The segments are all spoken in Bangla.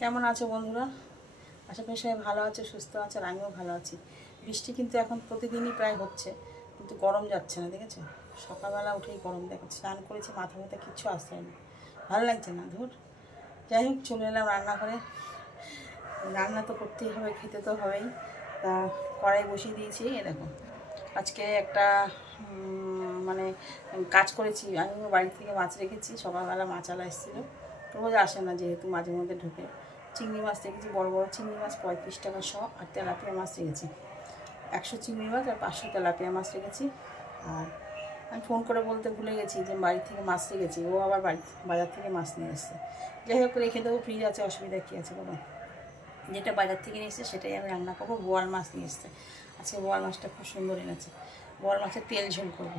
কেমন আছো বন্ধুরা? আশা করি সবাই ভালো আছে, সুস্থ আছে, আর আমিও ভালো আছি। বৃষ্টি কিন্তু এখন প্রতিদিনই প্রায় হচ্ছে, কিন্তু গরম যাচ্ছে না। দেখেছো, সকালবেলা উঠেই গরম দেখাচ্ছে। স্নান করেছি, মাথা ব্যথা কিচ্ছু আসছে না, ভালো লাগছে না। ধুর, যাই হোক, চলে এলাম রান্নাঘরে। রান্না তো করতেই হবে, খেতে তো হবেই। তা কড়াই বসিয়ে দিয়েছি। দেখো, আজকে একটা মানে কাজ করেছি। আমিও বাড়ি থেকে মাছ রেখেছি, সকালবেলা মাছালা এসেছিলো। রোজ আসে না, যেহেতু মাঝে মধ্যে ঢুকে। চিংড়ি মাছ রেখেছি, বড় বড় চিংড়ি মাছ 35 টাকা শ। আর তেলাপিয়া মাছ রেখেছি 100 চিংড়ি মাছ, আর 500 তেলাপিয়া মাছ রেখেছি। আর আমি ফোন করে বলতে ভুলে গেছি যে বাড়ি থেকে মাছ রেখেছি। ও আবার বাজার থেকে মাছ নিয়ে এসছে। যাই হোক, রেখে দেবো, ফ্রিজ আছে, অসুবিধা কী আছে বলো। যেটা বাজার থেকে নিয়ে এসছে সেটাই আমি রান্না করবো। বোয়াল মাছ নিয়ে এসছে আজকে। বোয়াল মাছটা খুব সুন্দর এনেছে। বোয়াল মাছের তেল ঝোল করবো।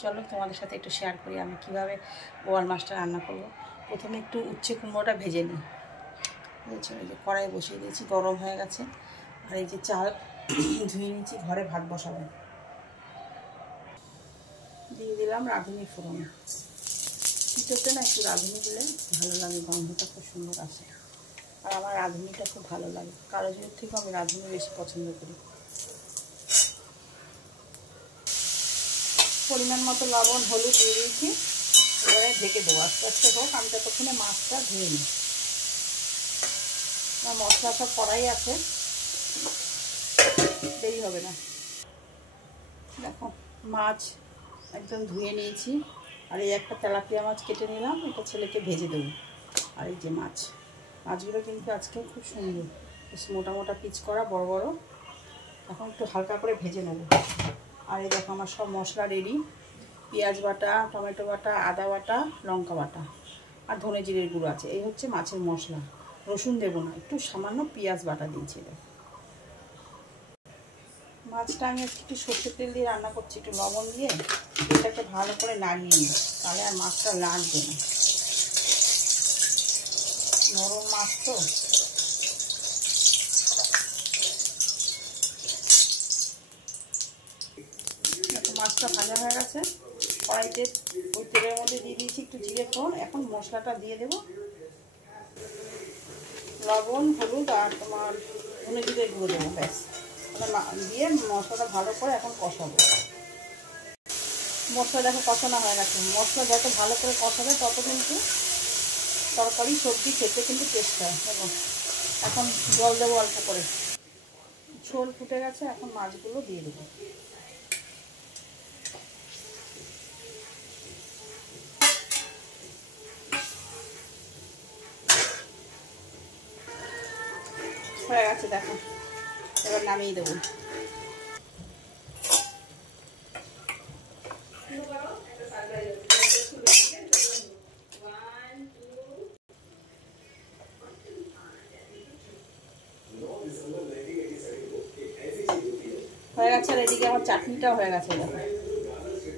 চলো তোমাদের সাথে একটু শেয়ার করি আমি কীভাবে বোয়াল মাছটা রান্না করব। প্রথমে একটু উচ্ছে কুমড়োটা ভেজে নিই। বুঝেছো, এই যে কড়াই বসিয়ে দিয়েছি, গরম হয়ে গেছে। আর এই যে চাল ধুয়ে নিয়েছি, ঘরে ভাত বসাবো। দিয়ে দিলাম রাঁধুনি ফোড়ন। শীততে না একটু রাঁধুনি দিলে ভালো লাগে, গন্ধটা খুব সুন্দর আসে। আর আমার রাঁধুনিটা খুব ভালো লাগে, কালো জিরের থেকেও আমি রাঁধুনি বেশি পছন্দ করি। পরিমাণ মতো লবণ হলুদ দিয়ে দিয়েছি। এবারে ঢেকে দেবো, আস্তে আস্তে হোক। আমি ততক্ষণে মাছটা ধুয়ে নিই। আমার মশলা সব কড়াই আছে, দেরি হবে না। দেখো, মাছ একদম ধুয়ে নিয়েছি। আর এই একটা তেলাপিয়া মাছ কেটে নিলাম, এটা ছেলেকে ভেজে দেবো। আর এই যে মাছগুলো কিন্তু আজকে খুব সুন্দর, বেশ মোটা মোটা পিচ করা, বড় বড়। এখন একটু হালকা করে ভেজে নেব। আর এই দেখো, আমার সব মশলা রেডি। পেঁয়াজ বাটা, টমেটো বাটা, আদা বাটা, লঙ্কা বাটা, আর ধনে জিরের গুঁড়ো আছে। এই হচ্ছে মাছের মশলা। রসুন দেবো না, একটু সামান্য পেঁয়াজ বাটা দিয়েছি। মাছটা আমি একটু সর্ষের তেল দিয়ে রান্না করছি, একটু লবণ দিয়ে। এটাকে ভালো করে নাড়িয়ে নিই, তাহলে আর মাছটা লাগবে না। নরম মাছ তো। মাছটা ভাজা হয়ে গেছে। কড়াইতে ওই তেলের মধ্যে দিয়ে দিয়েছি একটু জিরে ফোড়ন। এখন মশলাটা দিয়ে দেবো। লবণ, হলুদ, আর তোমার ধনে জিরে গুঁড়ো দেবো, ব্যাস। দিয়ে মশলাটা ভালো করে এখন কষাবো। মশলা দেখো কষানো হয়ে গেছে। মশলা যত ভালো করে কষাবে তত কিন্তু তরকারি সবজি খেতে কিন্তু টেস্ট হয়। দেখো, এখন জল দেবো অল্প করে। ঝোল ফুটে গেছে, এখন মাছগুলো দিয়ে দেবো। হয়ে গেছে দেখো, এবার নামিয়ে দেবো। হয়ে গেছে, আর এদিকে আমার চাটনিটাও হয়ে গেছে। দেখো,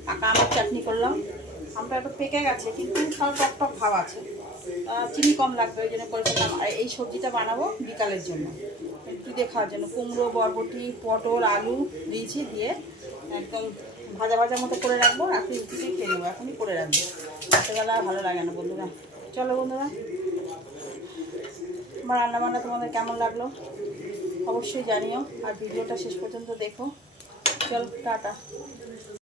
পাকা আমের চাটনি করলাম। আমটা একটু পেকে গেছে, কিন্তু সব টক টক ভাব আছে। চিনি কম লাগবে, ওই জন্য করে ফেললাম। আর এই সবজিটা বানাবো বিকালের জন্য, একটু খাওয়ার জন্য। কুমড়ো, বরবটি, পটল, আলু দিয়েছি, দিয়ে একদম ভাজা ভাজা মতো করে রাখবো। রাত্রি রুটিতে খেয়ে নেবো, এখনই করে রাখবো। রাতেরবেলা ভালো লাগে না বন্ধুরা। চলো বন্ধুরা, আমার রান্নাবান্না তোমাদের কেমন লাগলো অবশ্যই জানিও। আর ভিডিওটা শেষ পর্যন্ত দেখো। চল, টাটা।